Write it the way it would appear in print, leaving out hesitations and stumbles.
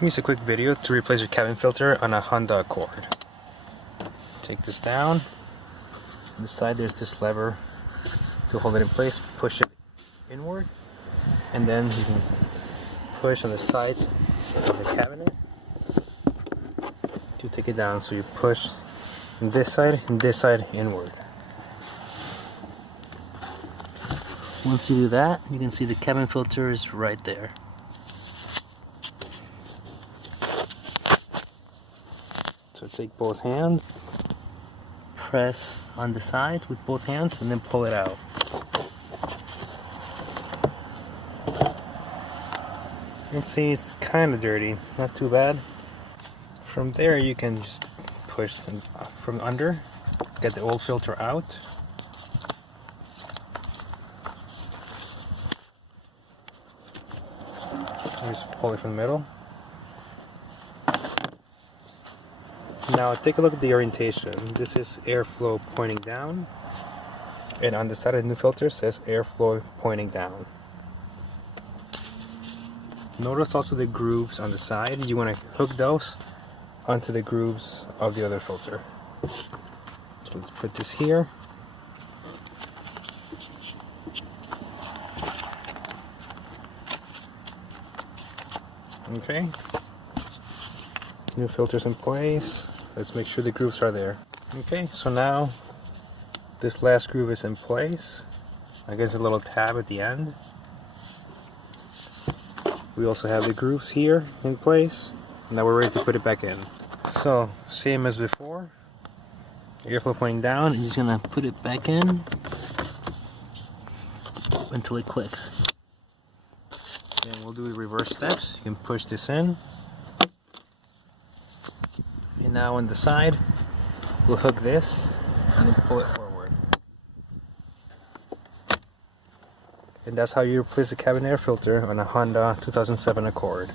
Here's a quick video to replace your cabin filter on a Honda Accord. Take this down. On the side there's this lever to hold it in place. Push it inward, and then you can push on the sides of the cabinet to take it down. So you push this side and this side inward. Once you do that, you can see the cabin filter is right there. So take both hands, press on the sides with both hands, and then pull it out. You can see it's kind of dirty, not too bad. From there you can just push from under, get the old filter out. Just pull it from the middle. Now take a look at the orientation. This is airflow pointing down, and on the side of the new filter says airflow pointing down. Notice also the grooves on the side. You want to hook those onto the grooves of the other filter. So let's put this here. Okay. New filter's in place. Let's make sure the grooves are there. Okay, so now this last groove is in place. I guess a little tab at the end. We also have the grooves here in place. Now we're ready to put it back in. So, same as before. Airflow pointing down. I'm just gonna put it back in until it clicks. Then we'll do the reverse steps. You can push this in. And now on the side, we'll hook this and then pull it forward. And that's how you replace the cabin air filter on a Honda 2007 Accord.